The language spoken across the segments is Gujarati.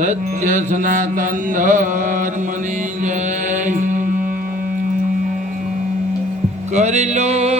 સત્ય સનાતન ધર્મની જય. કરી લો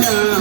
Krishna